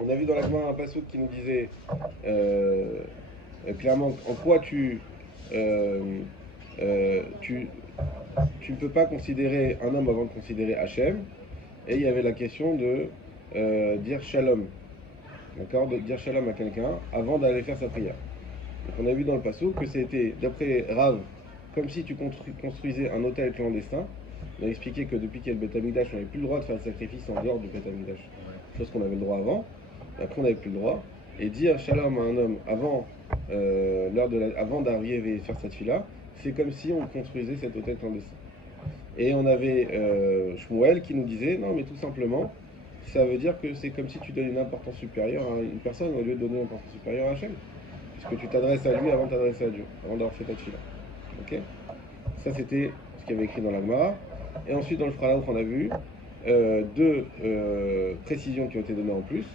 On a vu dans la Gemara un passouk qui nous disait euh, clairement en quoi euh, tu, tu ne peux pas considérer un homme avant de considérer Hachem. Et il y avait la question de dire shalom, d'accord, de dire shalom à quelqu'un avant d'aller faire sa prière. Donc on a vu dans le passouk que c'était, d'après Rav, comme si tu construisais un hôtel clandestin. On a expliqué que depuis qu'il y a le Beth Amikdash, on n'avait plus le droit de faire le sacrifice en dehors du Beth Amikdash, chose qu'on avait le droit avant. Et après on n'avait plus le droit. Et dire shalom à un homme avant, avant d'arriver et faire cette fila, c'est comme si on construisait cet hôtel clandestin. Et on avait Shmuel qui nous disait non mais tout simplement, ça veut dire que c'est comme si tu donnes une importance supérieure à une personne au lieu de donner une importance supérieure à Hachem. Puisque tu t'adresses à lui avant de t'adresser à Dieu, avant d'avoir fait ta fila. Ok. Ça c'était ce qu'il y avait écrit dans la Gemara. Et ensuite dans le Fralaouk on a vu deux précisions qui ont été données en plus,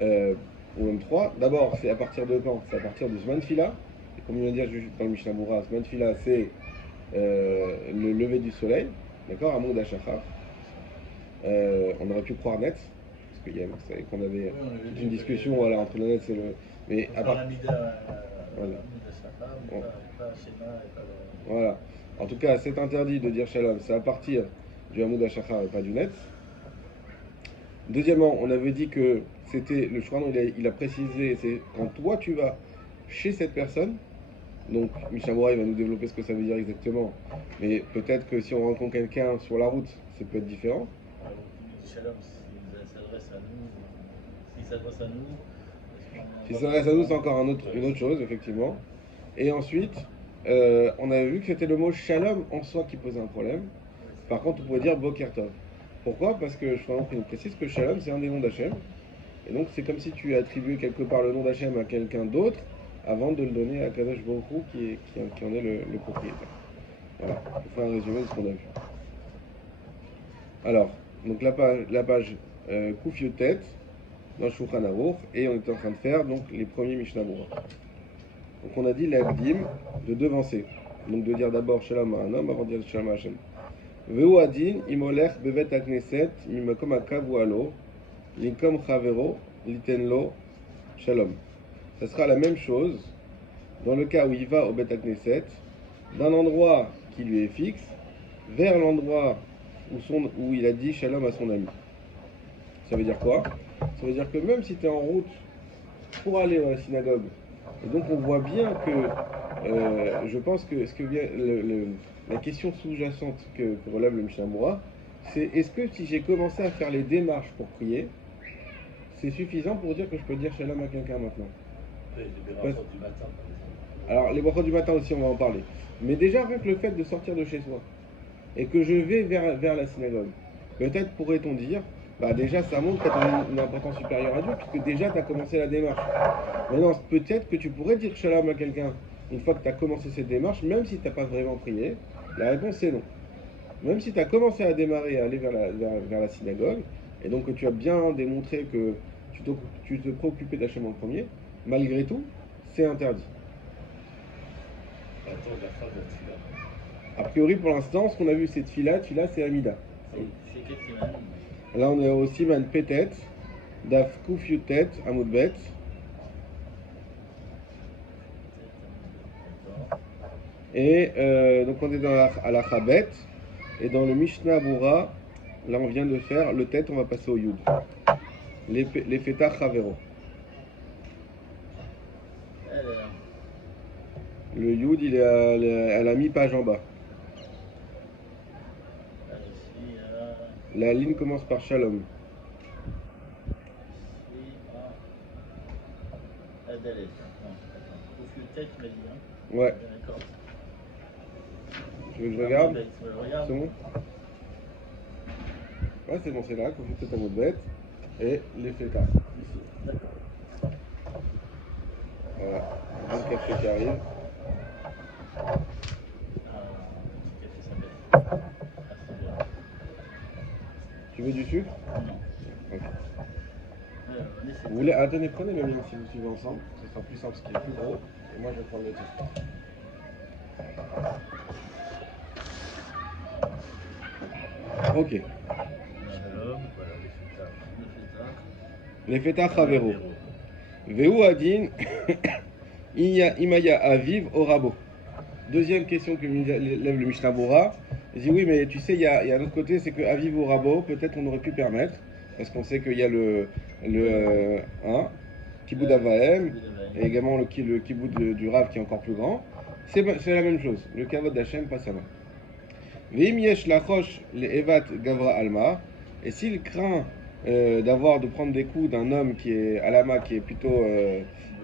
ou même trois. D'abord c'est à partir de quand? C'est à partir de Zman Fila. Et comme il vient de dire dans le Mishnah Moura, Zman Fila c'est le lever du soleil, d'accord, à Moud Hachachar. On aurait pu croire net, parce qu'il y a, vous savez qu'on avait toute une discussion voilà, entre le net et le. Mais à part. Voilà. Voilà. En tout cas, c'est interdit de dire shalom, c'est à partir du Hamoud Hachachar et pas du net. Deuxièmement, on avait dit que c'était le Shouran, il a précisé, c'est quand toi tu vas chez cette personne. Donc, Mishnah Moura, il va nous développer ce que ça veut dire exactement. Mais peut-être que si on rencontre quelqu'un sur la route, ça peut être différent. Shalom, s'il s'adresse à nous, s'il s'adresse à nous. S'il s'adresse à nous, c'est encore une autre chose, effectivement. Et ensuite, on avait vu que c'était le mot shalom en soi qui posait un problème. Par contre, on pouvait dire Boker Tov. Pourquoi? Parce que je nous précise que shalom, c'est un des noms d'Hachem. Et donc, c'est comme si tu attribuais quelque part le nom d'Hachem à quelqu'un d'autre avant de le donner à Kadosh Baruch Hu qui en est le propriétaire. Voilà, je ferai un résumé de ce qu'on a vu. Alors, donc la page Kouf Yotet dans Shulchan Aruch, et on était en train de faire donc les premiers Mishnah Berurah. Donc on a dit l'Abdim de devancer, donc de dire d'abord Shalom à un homme avant de dire Shalom à Hashem. Veu adin imolech bevet akneset mimakom akavu alo linkom chavero litenlo Shalom. Ça sera la même chose dans le cas où il va au Bet Knesset, d'un endroit qui lui est fixe, vers l'endroit où il a dit Shalom à son ami. Ça veut dire quoi? Ça veut dire que même si tu es en route pour aller à la synagogue, et donc on voit bien que, je pense que la question sous-jacente que relève le Mishnah Moura, c'est est-ce que si j'ai commencé à faire les démarches pour prier, c'est suffisant pour dire que je peux dire Shalom à quelqu'un maintenant? Les brachot du matin, par exemple. Alors, les brachot du matin aussi, on va en parler. Mais déjà, rien que le fait de sortir de chez soi et que je vais vers la synagogue, peut-être pourrait-on dire, bah déjà, ça montre que tu as une importance supérieure à Dieu, puisque déjà, tu as commencé la démarche. Maintenant, peut-être que tu pourrais dire shalom à quelqu'un une fois que tu as commencé cette démarche, même si tu n'as pas vraiment prié. La réponse est non. Même si tu as commencé à démarrer, à aller vers la synagogue, et donc que tu as bien démontré que tu te préoccupais d'Hachem en premier, malgré tout, c'est interdit. Attends, la fin de la tefila. A priori, pour l'instant, ce qu'on a vu, c'est tefila c'est Amida. C'est quel siman? Là, on est au siman Petet, Daf Kuf Yutet, Amoudbet. Et donc, on est à la Chabet. Et dans le Mishnah Bura, là, on vient de faire le tête, on va passer au Yud. Les Feta Chavero. Le Yud, il est à la mi-page en bas. La ligne commence par Shalom. Ouais. Tu veux que je regarde? C'est bon? Ouais, c'est bon, c'est là, qu'on fait peut-être un mot de bête. Et les feta. Ici. D'accord. Voilà. Un café qui arrive. Tu veux du sucre? Non. Ok. Vous voulez. Attendez, prenez le mien si vous suivez ensemble. Ce sera plus simple parce qu'il est plus gros. Et moi, je vais prendre le tien. Ok. Shalom, voilà, les feta. Lefeta Chavero. Veu Adin, Imaya Aviv Orabo. Deuxième question que lève le Mishnah Bora. Il dit oui, mais tu sais, il y a un autre côté, c'est que Aviv Orabo, peut-être on aurait pu permettre, parce qu'on sait qu'il y a le Kiboud Avahem, et également le Kiboud du Rav qui est encore plus grand. C'est la même chose. Le Kavod d'Hachem passe à main. Veim yesh lachosh le Evat Gavra Alma. Et s'il craint de prendre des coups d'un homme qui est alama, qui est plutôt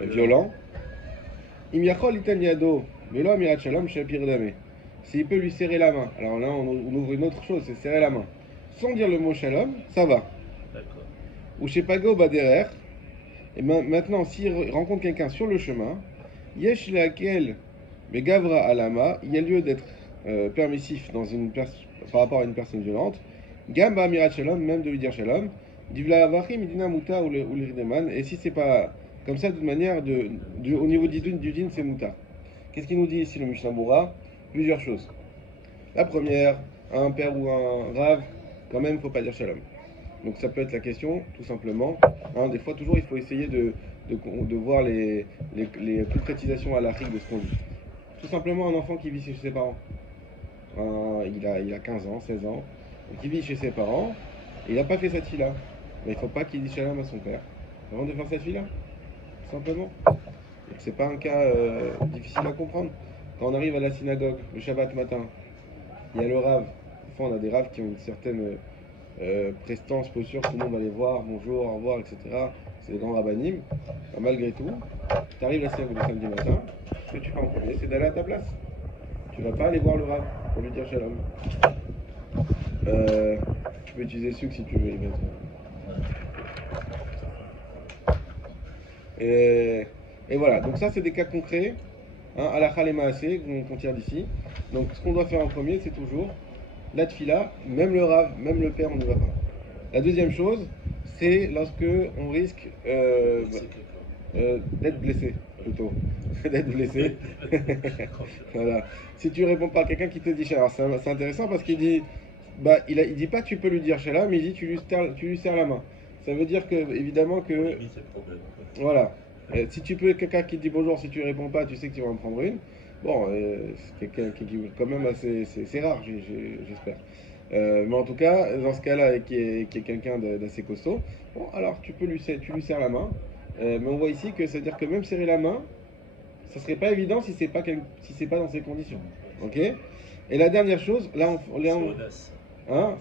violent, im yachol iten yado velo amirat shalom shapir dame. S'il peut lui serrer la main, alors là on ouvre une autre chose, c'est serrer la main, sans dire le mot shalom, ça va. D'accord. Ou chez Pago Baderer, et maintenant s'il rencontre quelqu'un sur le chemin, yesh laquelle mais gavra alama, il y a lieu d'être permissif par rapport à une personne violente. Gamba amirat shalom, même de lui dire shalom. Divla avachim midina muta ou l'irdeman. Et si c'est pas comme ça, de toute manière, au niveau du din, c'est muta. Qu'est-ce qu'il nous dit ici le Mishnah Bora? Plusieurs choses. La première, un père ou un rave, quand même, faut pas dire shalom. Donc ça peut être la question, tout simplement. Des fois, toujours, il faut essayer de voir les concrétisations halachiques de ce qu'on dit. Tout simplement, un enfant qui vit chez ses parents. Il a 15 ans, 16 ans. Donc il vit chez ses parents. Et il n'a pas fait cette fille-là. Mais il ne faut pas qu'il dise shalom à son père avant de faire cette fille-là. Tout simplement. Donc c'est pas un cas difficile à comprendre. Quand on arrive à la synagogue le Shabbat matin, il y a le rave. Des fois, on a des raves qui ont une certaine prestance, posture, tout le monde va les voir, bonjour, au revoir, etc. C'est des grands rabbinim. Malgré tout, tu arrives à la synagogue le samedi matin, ce que tu fais en premier, c'est d'aller à ta place. Tu vas pas aller voir le rave pour lui dire shalom. Tu peux utiliser Suk si tu veux y mettre. Et voilà, donc ça c'est des cas concrets, à la Khalema assez, qu'on tire d'ici. Donc ce qu'on doit faire en premier, c'est toujours la tfila, même le rave, même le père, on ne va pas. La deuxième chose, c'est lorsque on risque d'être blessé, plutôt. D'être blessé. Voilà. Si tu réponds pas à quelqu'un qui te dit shalom, c'est intéressant parce qu'il dit, il dit pas tu peux lui dire shalom, mais il dit tu lui serres la main. Ça veut dire que, évidemment, que. Voilà. Si tu peux, quelqu'un qui te dit bonjour, si tu réponds pas, tu sais que tu vas en prendre une. Bon, c'est quelqu'un qui est quand même assez. C'est rare, j'espère. Mais en tout cas, dans ce cas-là, qui est quelqu'un d'assez costaud, bon, alors tu lui serres la main. Mais on voit ici que ça veut dire que même serrer la main, ça serait pas évident si c'est pas dans ces conditions. Ok? Et la dernière chose, là,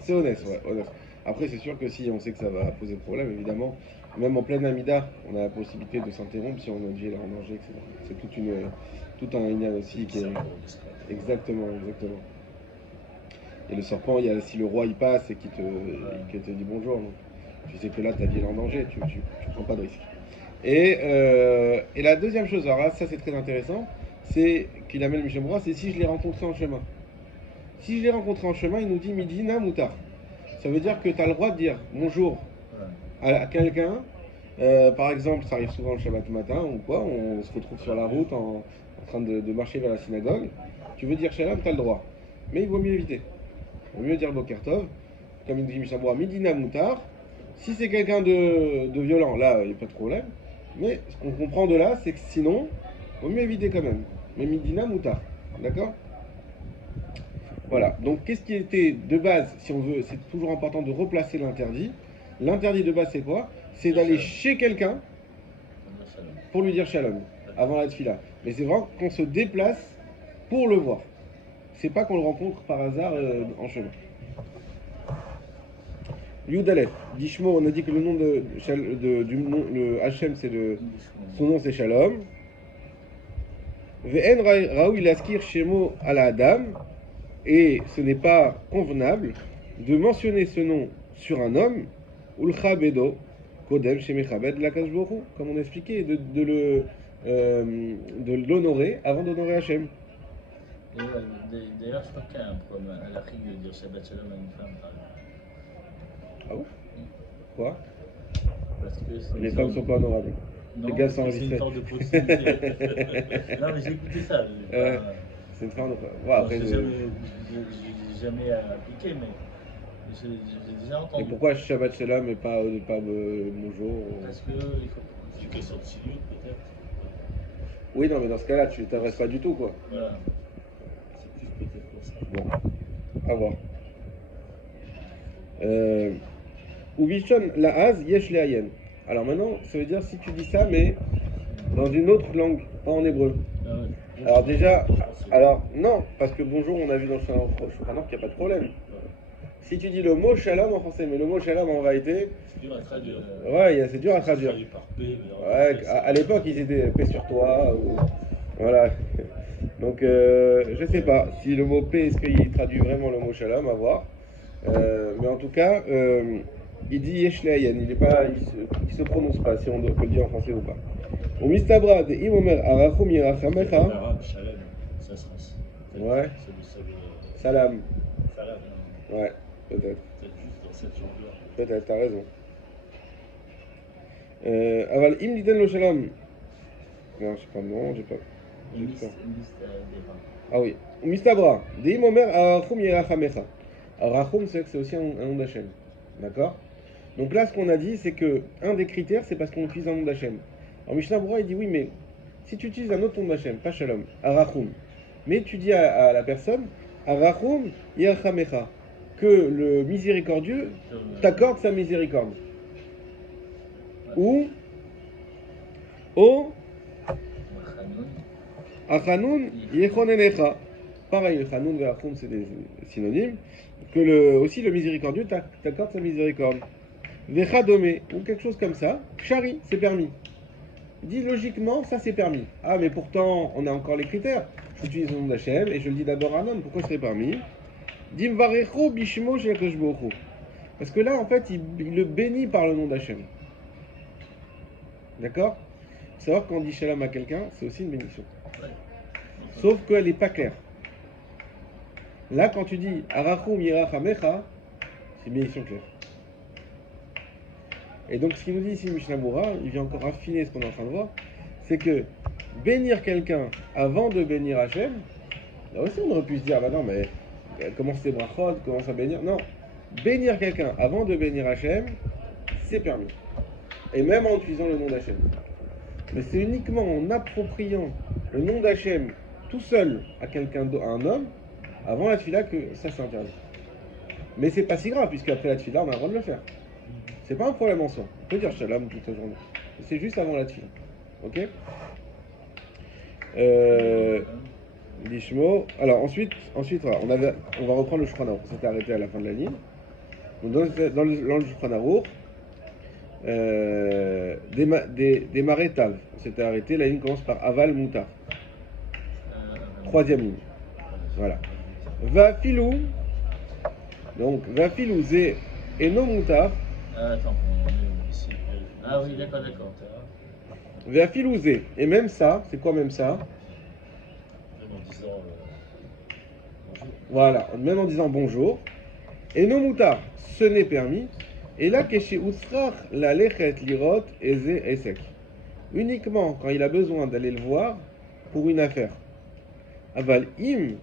c'est honnête, ouais, honnête. Après, c'est sûr que si on sait que ça va poser problème, évidemment, même en pleine amida, on a la possibilité de s'interrompre si on a dit en danger, etc. C'est tout un ignal aussi qui est. Exactement. Et le serpent, si le roi il passe et qu'il te dit bonjour, donc, tu sais que là ta vie est en danger, tu prends pas de risque. Et la deuxième chose, alors là, ça c'est très intéressant, c'est qu'il amène Michel Bora, c'est si je l'ai rencontré en chemin. Si je l'ai rencontré en chemin, il nous dit Midina Moutar. Ça veut dire que tu as le droit de dire bonjour à quelqu'un. Par exemple, ça arrive souvent le Shabbat matin ou quoi, on se retrouve sur la route en train de marcher vers la synagogue. Tu veux dire shalom, tu as le droit. Mais il vaut mieux éviter. Il vaut mieux dire Boker Tov, comme il dit Michel Bora, Midina Moutar. Si c'est quelqu'un de violent, là, il n'y a pas de problème. Mais ce qu'on comprend de là, c'est que sinon, il vaut mieux éviter quand même. Mais Midina Moutar. D'accord ? Voilà, donc qu'est-ce qui était de base, si on veut, c'est toujours important de replacer l'interdit. L'interdit de base, c'est quoi? C'est d'aller chez quelqu'un pour lui dire shalom, avant la tfila. Mais c'est vraiment qu'on se déplace pour le voir. C'est pas qu'on le rencontre par hasard en chemin. Yudalef, Dishmo, on a dit que le nom le Hachem, son nom c'est Shalom. Ve'en raoui laskir shemo ala adam. Et ce n'est pas convenable de mentionner ce nom sur un homme, Ulcha Bedo, Kodem Shemechabed Lakash Borou, comme on a expliqué, de l'honorer avant d'honorer Hachem. D'ailleurs, je crois qu'il y a un problème à la rigueur de dire Shabbat Shalom à une femme. Ah bon? Quoi? Parce que les femmes ne sont pas honorables. Non, les gars sont c'est une sorte de possibilité. Non, mais j'ai écouté ça. C'est une forme de. Ouais, après, j'ai jamais appliqué, mais J'ai déjà Et entendu. pourquoi Shabbat Shalom et pas bonjour Parce que il faut. C'est une question de silhouette peut-être. Oui, non, mais dans ce cas-là, tu t'adresses pas du tout, quoi. Voilà. C'est plus peut-être pour ça. Bon, à voir. Ou Vishon la Az yesh le'ayen. Alors maintenant, ça veut dire si tu dis ça, mais dans une autre langue, pas en hébreu. Ah ouais. Alors déjà, Je pense que c'est- alors non, parce que bonjour, on a vu dans le Shulchan qu'il n'y a pas de problème. Si tu dis le mot shalom en français, mais le mot shalom en réalité, C'est dur à traduire. ouais, c'est dur à traduire. C'est traduit par P, mais en Ouais, fait, à l'époque, ils étaient paix sur toi. Voilà. Donc, je sais pas si le mot paix, est-ce qu'il traduit vraiment le mot shalom, à voir. Mais en tout cas, il dit yesh le'ayen, il se prononce pas si on peut le dire en français ou pas. Au mistabra de imomer arachum en yirachamecha. arabe, shalem, ça sera. Ouais. Ça veut Salam. salam. Ouais, peut-être. Peut-être juste dans cette genre-là. Peut-être, t'as raison. Aval im liden lo shalom. Non, je sais pas, non, j'ai pas. Une liste des rangs. Ah oui. Mistabra. Deim omer arachum yirachamecha. Alors, Rachum, c'est que c'est aussi un nom d'Hachem. D'accord. Donc là, ce qu'on a dit, c'est que un des critères, c'est parce qu'on utilise un nom d'Hachem. Alors, Mishnah Berurah, il dit oui, mais si tu utilises un autre nom d'Hachem, pas Shalom, Arachum, mais tu dis à la personne, Arachum yirachamecha, que le miséricordieux t'accorde sa miséricorde. Ou O Achanun yechonenecha. Pareil, Chanoun et Achon, c'est des synonymes. Que aussi le miséricordieux t'accorde sa miséricorde. Vechadome, ou quelque chose comme ça. Chari, c'est permis. Il dit logiquement, ça c'est permis. Ah, mais pourtant, on a encore les critères. J'utilise le nom d'Hachem et je le dis d'abord à un homme. Pourquoi ce serait permis? Dimvarecho bishmo shelakosh bohu. Parce que là, en fait, il le bénit par le nom d'Hachem. D'accord? Faut savoir quand on dit shalom à quelqu'un, c'est aussi une bénédiction. Sauf qu'elle n'est pas claire. Là, quand tu dis Arachum Yirachamecha, c'est une bénédiction claire. Et donc, ce qu'il nous dit ici, Mishnah Berurah, il vient encore affiner ce qu'on est en train de voir, c'est que bénir quelqu'un avant de bénir Hachem, là aussi on aurait pu se dire, bah non, mais commence tes brachot, commence à bénir. Non, bénir quelqu'un avant de bénir Hachem, c'est permis. Et même en utilisant le nom d'Hachem. Mais c'est uniquement en appropriant le nom d'Hachem tout seul à quelqu'un, à un homme, avant la tefila que ça c'est interdit. Mais c'est pas si grave, puisque après la tefila, on a le droit de le faire. C'est pas un problème en soi. On peut dire shalom toute la journée. C'est juste avant la tefila. Ok. Lishmo. Alors ensuite voilà, on va reprendre le Shulchan Aruch. On s'était arrêté à la fin de la ligne. Donc, dans le Shulchan Aruch, des marées tav. On s'était arrêté. La ligne commence par aval mutar. Troisième ligne. Voilà. Va filou. Donc va filou zé eno mutar. Ah, attends. Ici, Ah oui, d'accord. Va filou zé. Et même ça, c'est quoi même ça? même en disant bonjour. Voilà, même en disant bonjour. Eno mutar, ce n'est permis. Et là, keshe utsrach la lechet lirot eze esek. Uniquement quand il a besoin d'aller le voir pour une affaire. Aval im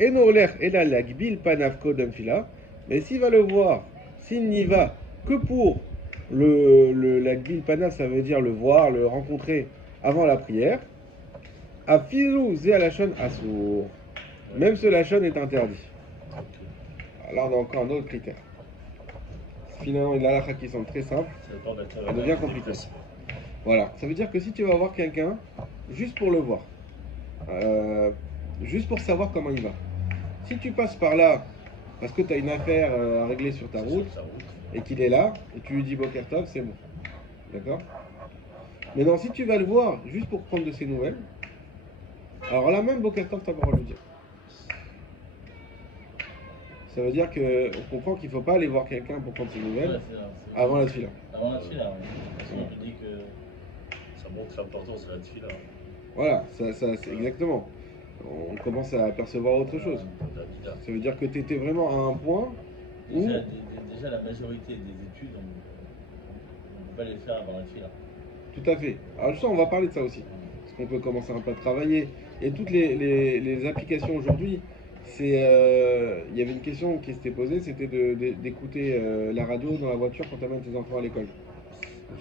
eno olech ela lagbil panav kodem fila. Mais s'il va le voir, s'il n'y va que pour lagbil panav, ça veut dire le voir, le rencontrer avant la prière. Afilu ze alashon asur. Même ce lachon est interdit. Alors on a encore un autre critère. Finalement, il y a la halakha qui sont très simples. Ça devient compliqué. Voilà, ça veut dire que si tu vas voir quelqu'un, juste pour le voir, juste pour savoir comment il va, si tu passes par là, parce que tu as une affaire à régler sur ta route, et qu'il est là, et tu lui dis Boker Tov, c'est bon. D'accord? Maintenant, si tu vas le voir, juste pour prendre de ses nouvelles, alors là même Boker Tov, tu n'as pas le droit de le dire. Ça veut dire qu'on comprend qu'il ne faut pas aller voir quelqu'un pour prendre ses nouvelles avant la tefila. Avant la tefila, oui. De toute façon, on dit que ça montre l'importance de la tefila. Voilà, c'est exactement. On commence à apercevoir autre chose. Ça veut dire que tu étais vraiment à un point où... Déjà, la majorité des études, on ne peut pas les faire avant la tefila. Tout à fait. Alors justement, on va parler de ça aussi. Parce qu'on peut commencer un peu à travailler. Et toutes les applications aujourd'hui, Il y avait une question qui s'était posée, c'était d'écouter la radio dans la voiture quand tu amènes tes enfants à l'école.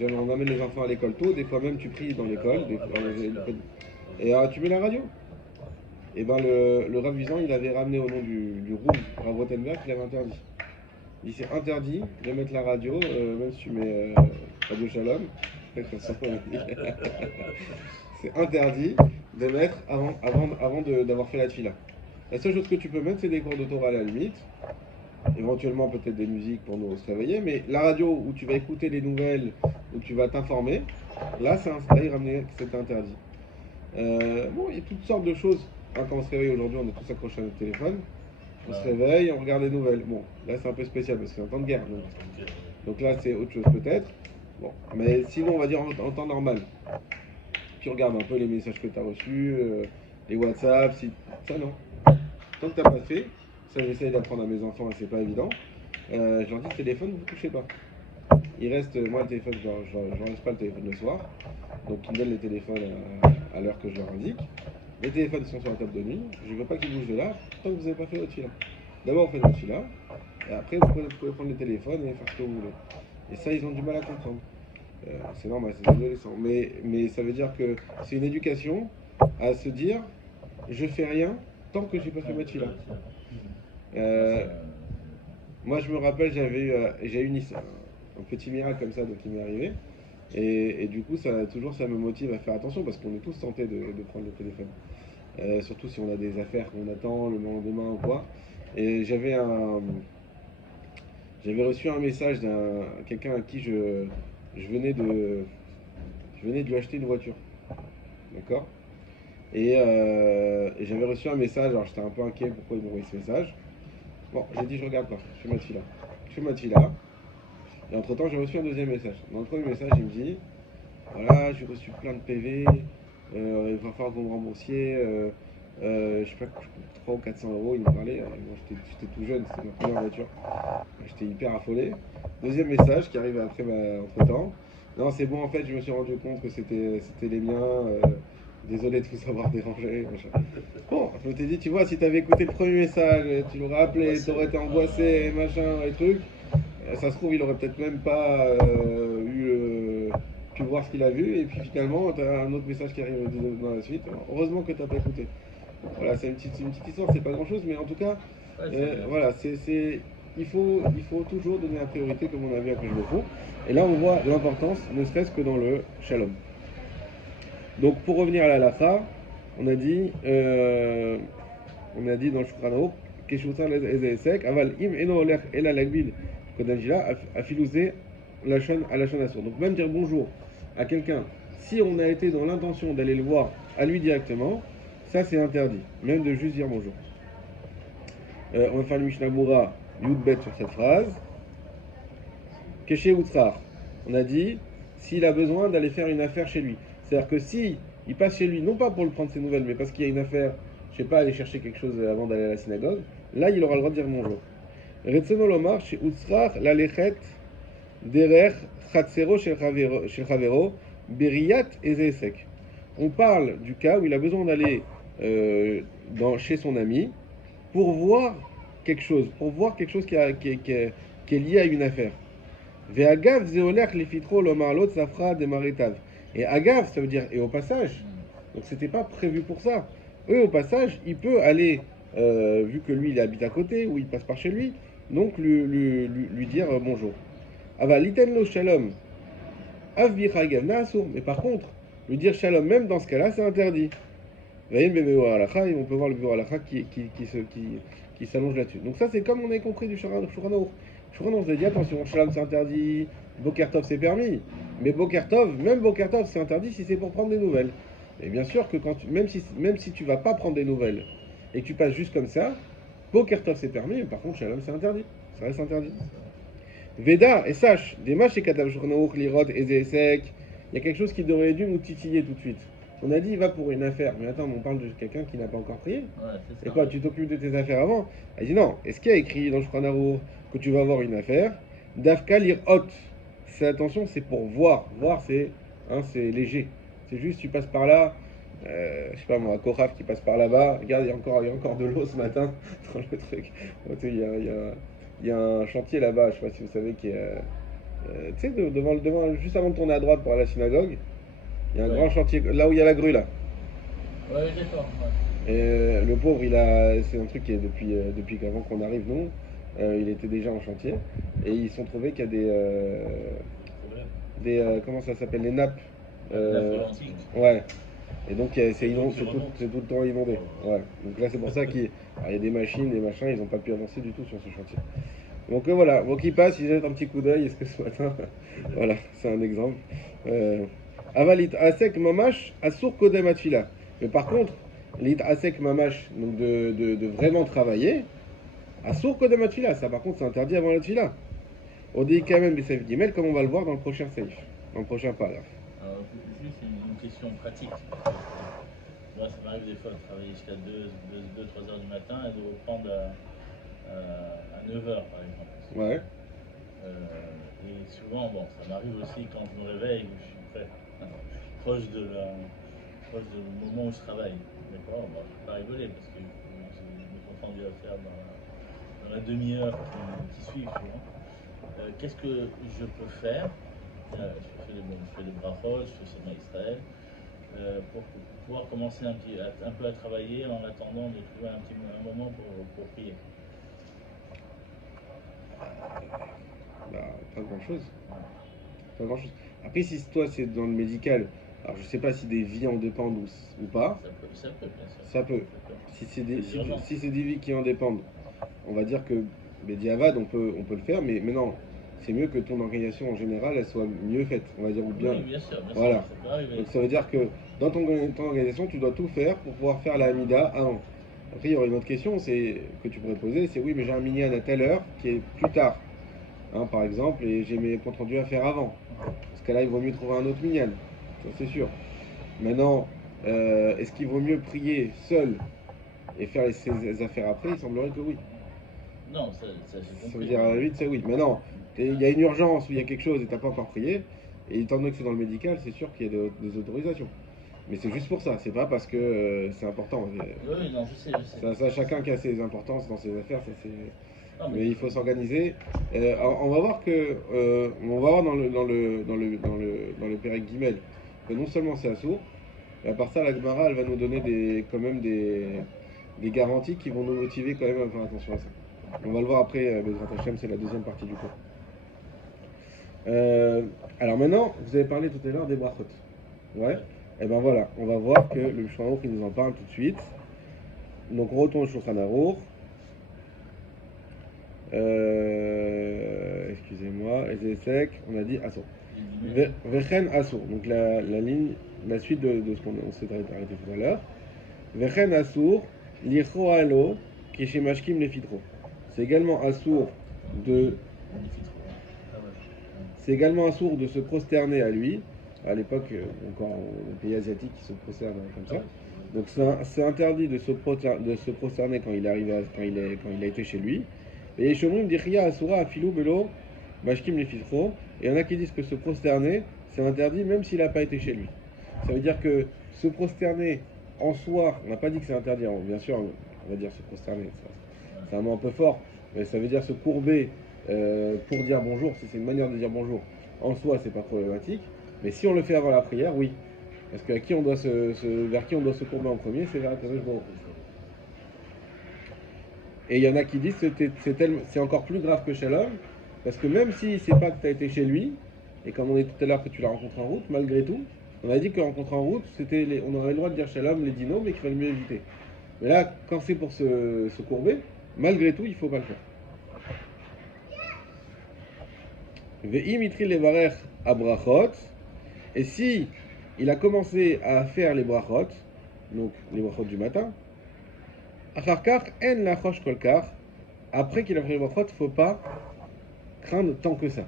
On amène les enfants à l'école tôt, des fois même tu pries dans l'école, et tu mets la radio. Et ben le Rav Vizan, il avait ramené au nom du Rouv, Rav Rothenberg, il avait interdit. Il s'est interdit de mettre la radio, même si tu mets Radio Shalom. C'est interdit de mettre avant d'avoir fait la tfila. La seule chose que tu peux mettre, c'est des cours de Torah à la limite. Éventuellement peut-être des musiques pour nous se réveiller, mais la radio où tu vas écouter les nouvelles, où tu vas t'informer, là il ramenait que c'était interdit. Bon, il y a toutes sortes de choses. Hein, quand on se réveille aujourd'hui, on est tous accrochés à notre téléphone. On se réveille, on regarde les nouvelles. Bon, là c'est un peu spécial parce que c'est un temps de guerre. Donc là c'est autre chose peut-être. Bon, mais sinon on va dire en temps normal. Tu regardes un peu les messages que tu as reçus, les WhatsApp, ça non. Tant que tu n'as pas fait, ça j'essaye d'apprendre à mes enfants et c'est pas évident. Je leur dis le téléphone, vous ne touchez pas. Il reste, moi le téléphone, je ne laisse pas le téléphone le soir. Donc ils me donnent les téléphones à l'heure que je leur indique. Les téléphones sont sur la table de nuit, je ne veux pas qu'ils bougent de là tant que vous n'avez pas fait votre fila. D'abord faites votre fila, et après vous pouvez prendre les téléphones et faire ce que vous voulez. Et ça ils ont du mal à comprendre. C'est normal, c'est des adolescents. Mais ça veut dire que c'est une éducation à se dire je fais rien tant que j'ai pas fait ma fila. Moi je me rappelle, j'ai eu un petit miracle comme ça donc qui m'est arrivé. Et du coup, ça me motive à faire attention parce qu'on est tous tentés de prendre le téléphone. Surtout si on a des affaires qu'on attend le lendemain ou quoi. Et j'avais reçu un message d'un quelqu'un à qui je venais de lui acheter une voiture. D'accord. Et j'avais reçu un message, alors j'étais un peu inquiet pourquoi il m'envoyait ce message. Bon, j'ai dit je regarde pas, je fais ma fila. Et entre temps, j'ai reçu un deuxième message. Dans le premier message, il me dit voilà, j'ai reçu plein de PV, il va falloir que vous me remboursiez, je sais pas, 300 ou 400 euros. Il me parlait, moi j'étais tout jeune, c'était ma première voiture. J'étais hyper affolé. Deuxième message qui arrive après entre temps. Non, c'est bon, en fait, je me suis rendu compte que c'était les miens. Désolé de vous avoir dérangé. Bon, je m'étais dit, tu vois, si tu avais écouté le premier message, tu l'aurais appelé, tu aurais été angoissé, machin, et trucs. Ça se trouve, il aurait peut-être même pas pu voir ce qu'il a vu, et puis finalement, tu as un autre message qui arrive dans la suite. Heureusement que tu n'as pas écouté. Voilà, c'est une petite histoire, c'est pas grand chose, mais en tout cas, voilà, il faut toujours donner la priorité, comme on a vu avec le fond. Et là, on voit l'importance, ne serait-ce que dans le shalom. Donc, pour revenir à la halakha, on a dit dans le Shulchan Aruch, Keshutar Ezesek, Aval im eno olech ela lagbil kodanjila, afilouzé lachon à lachon asur. Donc, même dire bonjour à quelqu'un, si on a été dans l'intention d'aller le voir à lui directement, ça c'est interdit, même de juste dire bonjour. On va faire le Mishnah Moura Yudbet sur cette phrase. Keshe Utsrar, on a dit s'il a besoin d'aller faire une affaire chez lui. C'est-à-dire que si il passe chez lui, non pas pour le prendre ses nouvelles, mais parce qu'il y a une affaire, je sais pas, aller chercher quelque chose avant d'aller à la synagogue, là il aura le droit de dire bonjour. Retsono lomar chez Utsrar la lechet derer chatsero shel chavero beriyat ezesek. On parle du cas où il a besoin d'aller chez son ami pour voir quelque chose qui est lié à une affaire. Ve'agav zeolech lefitro lomar lot safra demaretav. Et agav, ça veut dire et au passage. Donc c'était pas prévu pour ça. Eux au passage, il peut aller, vu que lui il habite à côté ou il passe par chez lui, donc lui dire bonjour. Ava liten lo shalom. Avbicha agav naasur. Mais par contre, lui dire shalom, même dans ce cas-là, c'est interdit. Et on peut voir le bureau halakha qui s'allonge là-dessus. Donc ça, c'est comme on a compris du Shulchan Aruch. Shulchan Aruch, on dit attention, shalom c'est interdit, Boker Tov c'est permis. Mais Boker Tov, même Boker Tov c'est interdit si c'est pour prendre des nouvelles. Et bien sûr que même si tu vas pas prendre des nouvelles et que tu passes juste comme ça, Boker Tov c'est permis, mais par contre shalom c'est interdit. Ça reste interdit. Veda, et sache, des matchs et Katav Shulchan Aruch, Lirot, Ezesek, il y a quelque chose qui devrait dû nous titiller tout de suite. On a dit il va pour une affaire, mais attends, on parle de quelqu'un qui n'a pas encore prié. Et quoi, tu t'occupes de tes affaires avant? Elle dit non, est-ce qu'il y a écrit dans le Shulchan Aruch que tu vas avoir une affaire? Dafka lirot, c'est attention, c'est pour voir. Voir c'est léger. C'est juste tu passes par là, je sais pas moi, Kochaf qui passe par là-bas. Regarde, il y a encore de l'eau ce matin dans le truc. Il y a un chantier là-bas, je sais pas si vous savez, qui est. Tu sais, juste avant de tourner à droite pour aller à la synagogue, il y a un Ouais. grand chantier, là où il y a la grue là. Ouais, d'accord. Et le pauvre, c'est un truc qui est depuis qu'avant qu'on arrive, nous, il était déjà en chantier. Et ils se sont trouvés qu'il y a Problème. comment ça s'appelle, les nappes. La Euh, Florentique. ouais. Et donc c'est L'eau inondé, qui remonte. c'est tout le temps inondé. Ouais. Donc là c'est pour ça il y a des machines, des machins, ils n'ont pas pu avancer du tout sur ce chantier. Donc voilà, donc ils passent, ils jettent un petit coup d'œil, est-ce que ce matin, voilà, c'est un exemple. Euh, Avalit asek mamash asur kodem atfila. Mais par contre, lit asek mamash, donc de vraiment travailler, asur kodem atfila, ça par contre c'est interdit avant la tfila. Odi kamen b'seif gimel, comme on va le voir dans le prochain seif, dans le prochain paragraphe. Alors, juste une question pratique. Moi, ça m'arrive des fois de travailler jusqu'à 2-3 heures du matin et de reprendre à 9 heures, par exemple. Ouais. Et souvent, bon, ça m'arrive aussi quand je me réveille, je suis prêt, proche de proche du moment où je travaille. D'accord? Bon, je ne peux pas rigoler parce que je me compte rendu à faire dans la demi-heure qui suit souvent. Qu'est-ce que je peux faire? Je fais des brachot, je fais Shema Israël, pour pouvoir commencer un peu à travailler en attendant de trouver un moment pour prier. Bah, pas grand chose. Pas grand chose. Après, si toi c'est dans le médical, alors je sais pas si des vies en dépendent ou pas, Ça peut, bien sûr. ça peut. Ça peut. Si c'est des, C'est urgent. si c'est des vies qui en dépendent, on va dire que Mediavad, on peut le faire, mais non, c'est mieux que ton organisation en général, elle soit mieux faite, on va dire, ou bien. Oui, bien sûr, Voilà. ça peut arriver. Donc ça veut dire que dans ton organisation, tu dois tout faire pour pouvoir faire la Hamida avant. Après, il y aurait une autre question que tu pourrais poser, c'est oui, mais j'ai un minyan à telle heure qui est plus tard, hein, par exemple, et j'ai mes comptes rendus à faire avant. Parce que là, il vaut mieux trouver un autre minyan, ça c'est sûr. Maintenant, est-ce qu'il vaut mieux prier seul et faire ses affaires après? Il semblerait que oui. Non, ça j'ai Ça compris. veut dire à la limite, c'est oui. Mais non, il y a une urgence ou il y a quelque chose et t'as pas encore prié. Et étant donné que c'est dans le médical, c'est sûr qu'il y a des autorisations. Mais c'est juste pour ça, c'est pas parce que c'est important. Oui, non, je sais. Ça, chacun qui a ses importances dans ses affaires, ça c'est. Non, Mais il faut s'organiser. On va voir on va voir dans le Pérec Guimel que non seulement c'est assourd, mais à part ça, la Gemara, elle va nous donner quand même des garanties qui vont nous motiver quand même à faire attention à ça. On va le voir après, Bezrat Hashem, c'est la deuxième partie du cours. Alors maintenant, vous avez parlé tout à l'heure des brachot. Ouais. Et ben voilà, on va voir que le Shulchan Aruch, il nous en parle tout de suite. Donc on retourne au Shulchan Aruch. Excusez-moi, Ezesek, on a dit Assour. Vechen Assour, donc la suite de ce qu'on s'est arrêté tout à l'heure. Vechen Assour, Licho Alo, Kishimashkim Lefitro. C'est également Assour c'est également assourd de se prosterner à lui. À l'époque, encore dans les pays asiatiques, qui se prosternent comme ça. Donc c'est interdit de se prosterner quand il a été chez lui. Et Shomrim Dichia Asura Afilou Belo Mashkim Lefitro. Et il y en a qui disent que se prosterner, c'est interdit même s'il n'a pas été chez lui. Ça veut dire que se prosterner en soi, on n'a pas dit que c'est interdit, bien sûr, on va dire se prosterner, c'est un mot un peu fort, mais ça veut dire se courber pour dire bonjour, si c'est une manière de dire bonjour. En soi, c'est pas problématique, mais si on le fait avant la prière, oui. Parce que vers qui on doit se courber en premier, c'est vers la prière. Et il y en a qui disent que c'est encore plus grave que Shalom, parce que même si c'est pas que tu as été chez lui, et comme on est tout à l'heure que tu l'as rencontré en route, malgré tout, on a dit que rencontrer en route, on aurait le droit de dire Shalom, les dinos, mais qu'il fallait mieux éviter. Mais là, quand c'est pour se courber, malgré tout, il faut pas le faire. Ve'imitri levarer à brachot, et si il a commencé à faire les brachot, donc les brachot du matin, acharkar en la chosh kolkar, après qu'il a fait les brachot, il ne faut pas craindre tant que ça.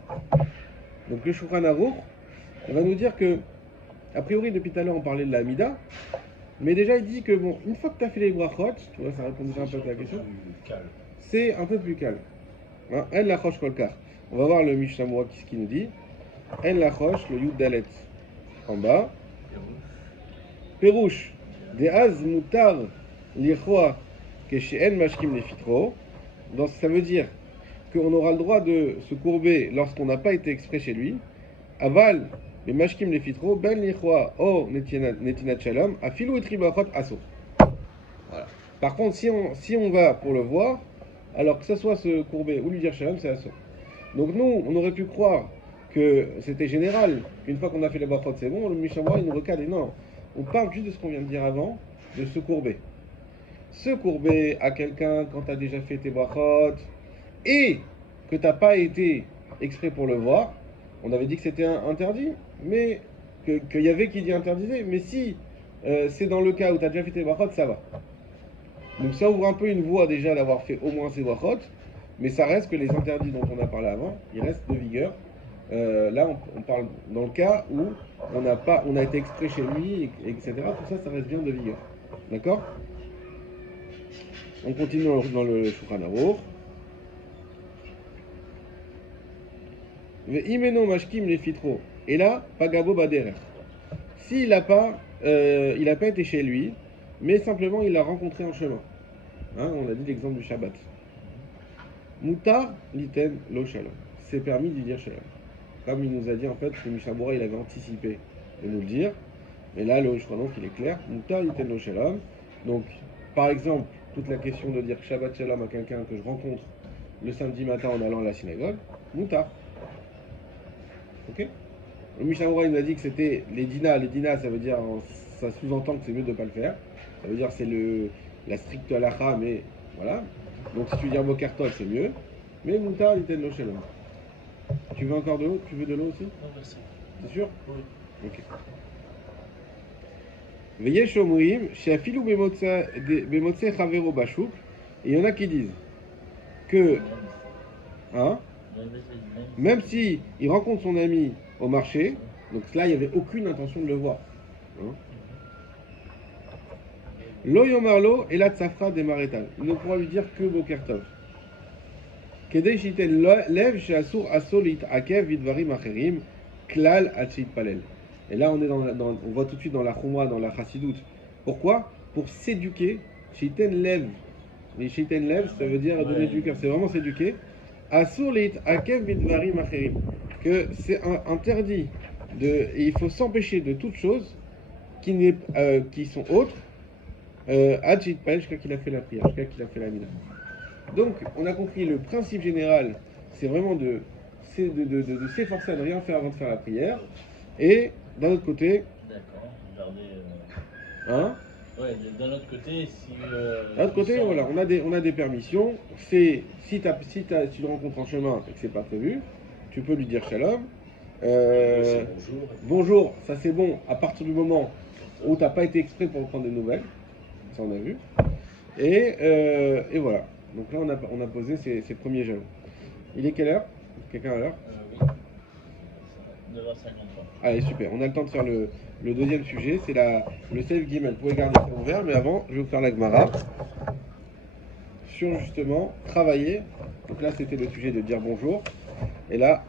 Donc le Shulchan Aruch, on va nous dire que, a priori depuis tout à l'heure on parlait de la Hamida, mais déjà il dit que bon, une fois que tu as fait les brachot, tu vois, ça répond déjà un peu à ta question, c'est un peu plus calme. En la chosh kolkar. On va voir le Mishnah Moura ce qu'il nous dit. En la roche, le Yud Dalet en bas. Pérouche, De'az mutar lichwa keshe'en mashkim lefitro. Donc ça veut dire qu'on aura le droit de se courber lorsqu'on n'a pas été exprès chez lui. Aval, mais mashkim lefitro, ben lichwa o netinat shalom, afilu et tribachot aso. Voilà. Par contre, si on va pour le voir, alors que ce soit se courber ou lui dire shalom, c'est aso. Donc nous, on aurait pu croire que c'était général, qu'une fois qu'on a fait les brachot, c'est bon, le Mishnah il nous recadre. Non, on parle juste de ce qu'on vient de dire avant, de se courber. Se courber à quelqu'un quand tu as déjà fait tes brachot et que tu n'as pas été exprès pour le voir, on avait dit que c'était interdit, mais qu'il y avait qui dit interdisé, mais si c'est dans le cas où tu as déjà fait tes brachot, ça va. Donc ça ouvre un peu une voie déjà d'avoir fait au moins ces brachot, mais ça reste que les interdits dont on a parlé avant, ils restent de vigueur. Là, on parle dans le cas où on a été exprès chez lui, etc. Tout ça, ça reste bien de vigueur. D'accord? On continue dans le Shulchan Aruch. Ve'imeno mashkim lefitro. Et là, pagabo baderer. S'il n'a pas été chez lui, mais simplement il l'a rencontré en chemin. Hein, on a dit l'exemple du Shabbat. Mutar liten lo shalom. C'est permis de dire shalom. Comme il nous a dit en fait que Mishabura il avait anticipé de nous le dire. Mais là, je crois donc qu'il est clair. Mutar liten lo shalom. Donc, par exemple, toute la question de dire Shabbat shalom à quelqu'un que je rencontre le samedi matin en allant à la synagogue, mutar. Ok? Le Mishabura il nous a dit que c'était les dinas. Les dinas, ça veut dire, ça sous-entend que c'est mieux de ne pas le faire. Ça veut dire que c'est la stricte halakha, mais voilà. Donc si tu dis un Boker Tov, c'est mieux. Mais mutar liten lo shalom. Tu veux encore de l'eau? Tu veux de l'eau aussi? Non, merci. C'est sûr? Oui. Ok. Veyesh omrim, she'afilu bemotze chavero bashuk. Et il y en a qui disent que, hein, même si il rencontre son ami au marché, donc là il n'y avait aucune intention de le voir. Hein. Lo yomarlo et la tsafra des marétal. Il ne pourra lui dire que Boker Tov. Kedei shiten lev she'asur asolit akev vidvarim acherim klal achit palel. Et là, on voit tout de suite dans la Choumra, dans la Chassidoute. Pourquoi? Pour s'éduquer. Shiten lev. Et shiten lev, ça veut dire donner du cœur. C'est vraiment s'éduquer. Asolit akev vidvarim acherim. Que c'est interdit et il faut s'empêcher de toutes choses qui sont autres. Achit palel, jusqu'à qu'il a fait la prière, jusqu'à qu'il a fait la mina. Donc, on a compris le principe général, c'est vraiment de s'efforcer à ne rien faire avant de faire la prière. Et d'un autre côté, D'accord, regardez. hein? Ouais, d'un autre côté, si. D'un autre côté, voilà, on a des permissions. Si tu le rencontres en chemin et que c'est pas prévu, tu peux lui dire shalom. C'est bonjour. Bonjour, ça c'est bon à partir du moment où tu n'as pas été exprès pour prendre des nouvelles. Ça on a vu. Et voilà. Donc là on a posé ces premiers jalons. Il est quelle heure? Quelqu'un à l'heure? Oui. 9h53. Allez, super. On a le temps de faire le deuxième sujet. C'est le Seif Gimel. Vous pouvez garder ça ouvert, mais avant, je vais vous faire la Gemara sur justement travailler. Donc là, c'était le sujet de dire bonjour. Et là,